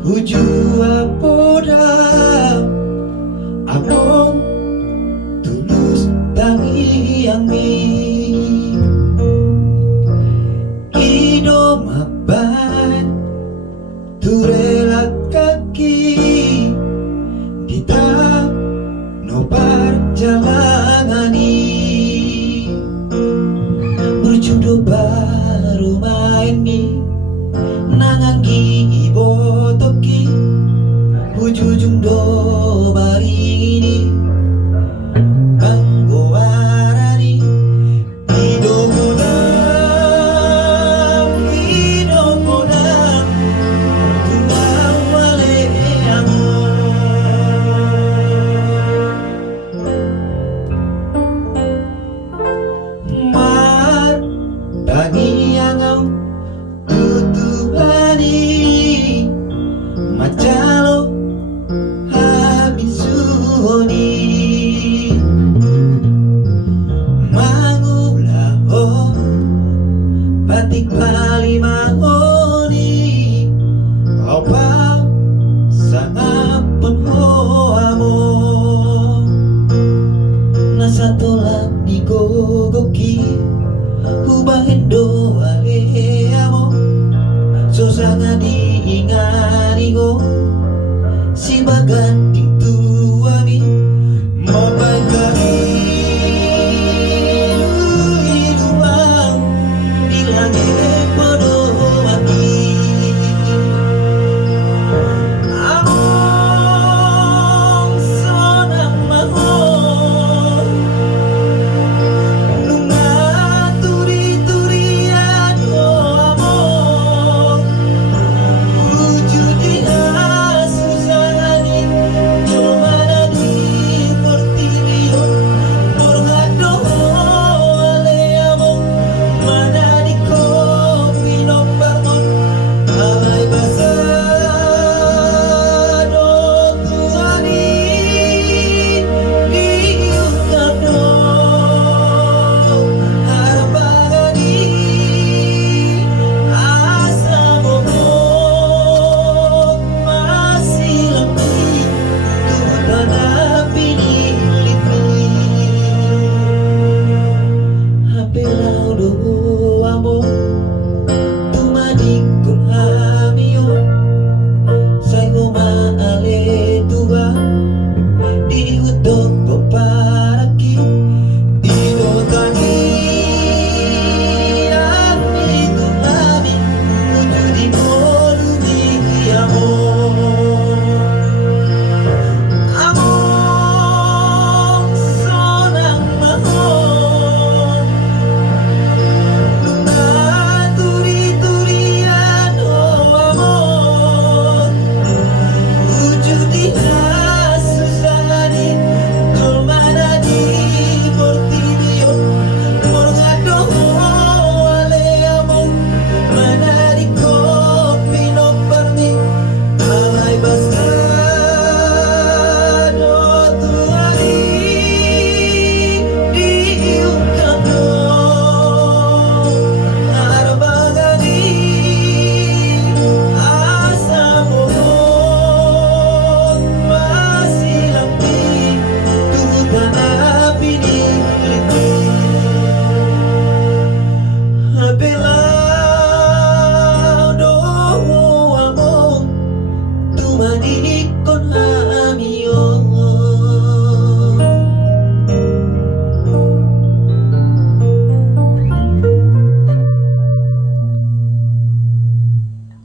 Huju apoda Apong tulus tangi yang mi Ido maban turela kaki Dita no perjalangani Berjudo baru main ni Nangangi ibo toki Hujujung do barini Banggo warani Hido podam Tuang wale amor Mar tangi angau tutupani Macalo habisuni Mangulaho batik palimangoni Opa sangapun hoamo Nasa tolak digogoki Hubahin doa leamo Sosanga diingani go Si bagan